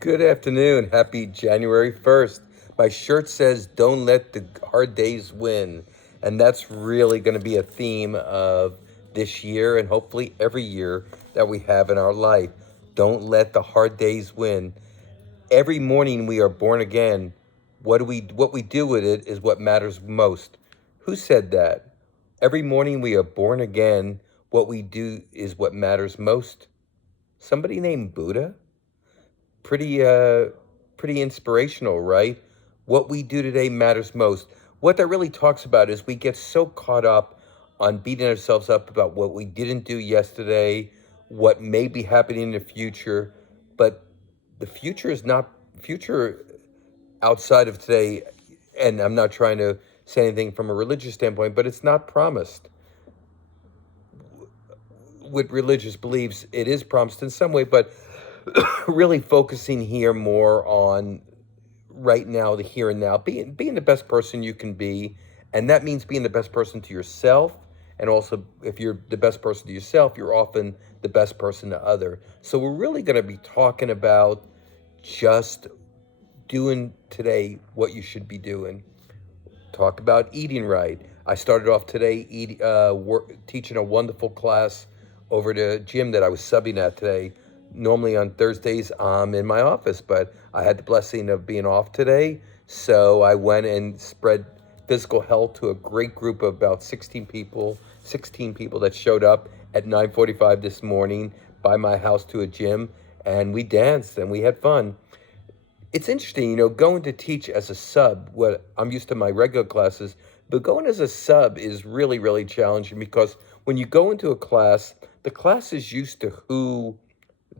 Good afternoon. Happy January 1st. My shirt says, Don't let the hard days win. And that's really going to be a theme of this year and hopefully every year that we have in our life. Don't let the hard days win. Every morning we are born again. What we do with it is what matters most. Who said that? Every morning we are born again. What we do is what matters most. Somebody named Buddha? Pretty inspirational, right? What we do today matters most. What that really talks about is we get so caught up on beating ourselves up about what we didn't do yesterday, what may be happening in the future, but the future is not future outside of today. And I'm not trying to say anything from a religious standpoint, but it's not promised. With religious beliefs, it is promised in some way, but really focusing here more on right now, the here and now, being the best person you can be, and that means being the best person to yourself. And also, if you're the best person to yourself, you're often the best person to other. So we're really going to be talking about just doing today what you should be doing. Talk about eating right. I started off today teaching a wonderful class over the gym that I was subbing at today. Normally on Thursdays, I'm in my office, but I had the blessing of being off today. So I went and spread physical health to a great group of about 16 people that showed up at 9:45 this morning by my house to a gym. And we danced and we had fun. It's interesting, going to teach as a sub, what I'm used to my regular classes, but going as a sub is really, really challenging because when you go into a class, the class is used to who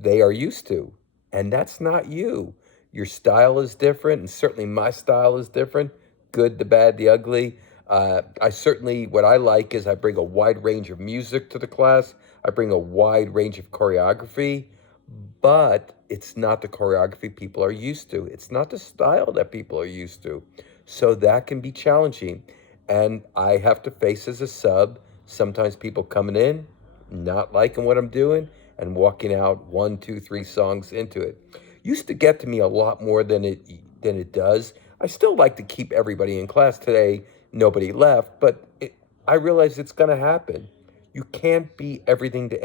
they are used to, and that's not you. Your style is different, and certainly my style is different, good, the bad, the ugly. What I like is I bring a wide range of music to the class, I bring a wide range of choreography, but it's not the choreography people are used to. It's not the style that people are used to. So that can be challenging. And I have to face as a sub sometimes people coming in, not liking what I'm doing, and walking out one, two, three songs into it. Used to get to me a lot more than it does. I still like to keep everybody in class today. Nobody left, but I realize it's going to happen. You can't be everything to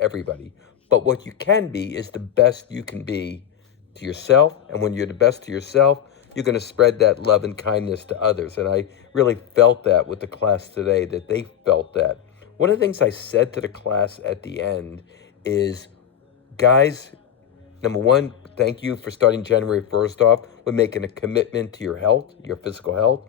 everybody. But what you can be is the best you can be to yourself. And when you're the best to yourself, you're going to spread that love and kindness to others. And I really felt that with the class today, that they felt that. One of the things I said to the class at the end is, guys, number one, thank you for starting January 1st off with making a commitment to your health, your physical health.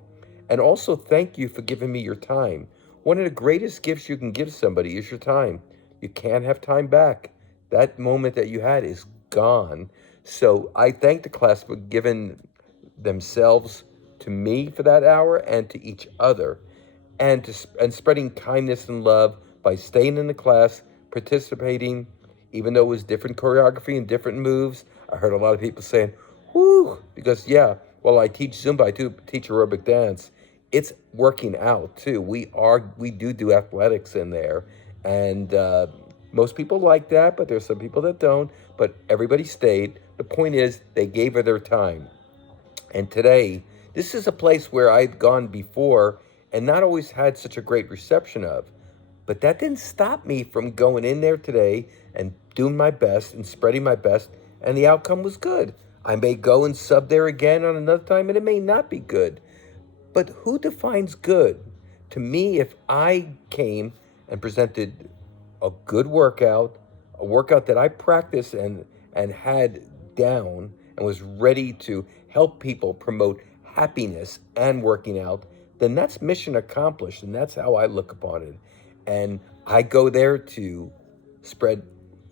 And also, thank you for giving me your time. One of the greatest gifts you can give somebody is your time. You can't have time back. That moment that you had is gone. So I thank the class for giving themselves to me for that hour and to each other, and spreading kindness and love by staying in the class, participating, even though it was different choreography and different moves. I heard a lot of people saying, "Whoo," because yeah, well, I teach Zumba, I do teach aerobic dance. It's working out too. We do athletics in there, and most people like that, but there's some people that don't. But everybody stayed. The point is, they gave her their time. And today, this is a place where I'd gone before and not always had such a great reception of. But that didn't stop me from going in there today and doing my best and spreading my best, and the outcome was good. I may go and sub there again on another time, and it may not be good. But who defines good? To me, if I came and presented a good workout, a workout that I practiced and had down and was ready to help people promote happiness and working out, then that's mission accomplished, and that's how I look upon it. And I go there to spread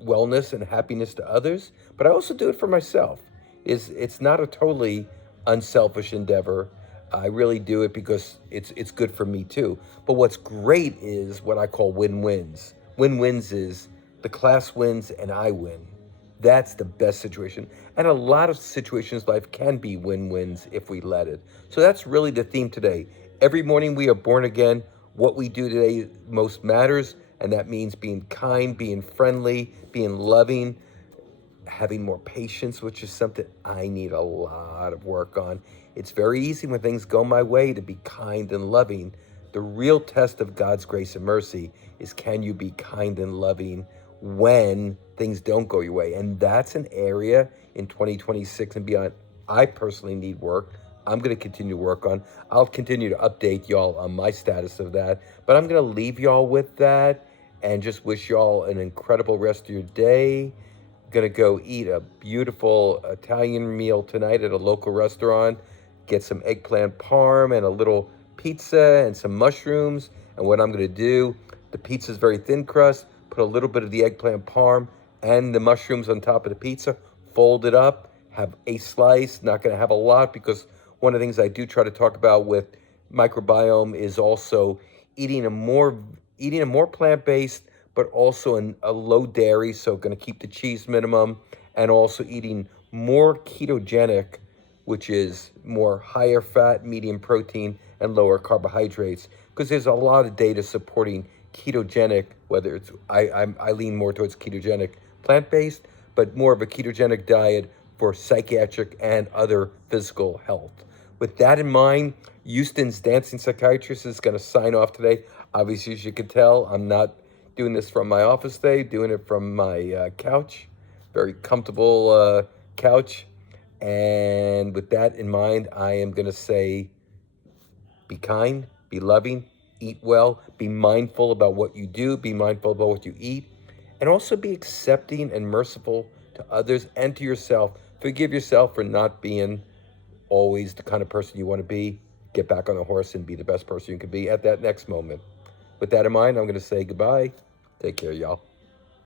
wellness and happiness to others, but I also do it for myself. It's not a totally unselfish endeavor. I really do it because it's good for me too. But what's great is what I call win-wins. Win-wins is the class wins and I win. That's the best situation. And a lot of situations in life can be win-wins if we let it. So that's really the theme today. Every morning we are born again. What we do today most matters, and that means being kind, being friendly, being loving, having more patience, which is something I need a lot of work on. It's very easy when things go my way to be kind and loving. The real test of God's grace and mercy is, can you be kind and loving when things don't go your way? And that's an area in 2026 and beyond I personally need work. I'm going to continue to work on. I'll continue to update y'all on my status of that. But I'm going to leave y'all with that and just wish y'all an incredible rest of your day. Gonna go eat a beautiful Italian meal tonight at a local restaurant. Get some eggplant parm and a little pizza and some mushrooms. And what I'm gonna do, the pizza is very thin crust. Put a little bit of the eggplant parm and the mushrooms on top of the pizza. Fold it up. Have a slice. Not gonna have a lot because one of the things I do try to talk about with microbiome is also eating a more plant-based, but also a low dairy, so going to keep the cheese minimum, and also eating more ketogenic, which is more higher fat, medium protein, and lower carbohydrates, because there's a lot of data supporting ketogenic, whether it's, I lean more towards ketogenic plant-based, but more of a ketogenic diet for psychiatric and other physical health. With that in mind, Houston's dancing psychiatrist is going to sign off today. Obviously, as you can tell, I'm not doing this from my office today, doing it from my couch, very comfortable couch. And with that in mind, I am going to say, be kind, be loving, eat well, be mindful about what you do, be mindful about what you eat, and also be accepting and merciful to others and to yourself. Forgive yourself for not being always the kind of person you want to be. Get back on the horse and be the best person you can be at that next moment. With that in mind, I'm going to say goodbye. Take care, y'all.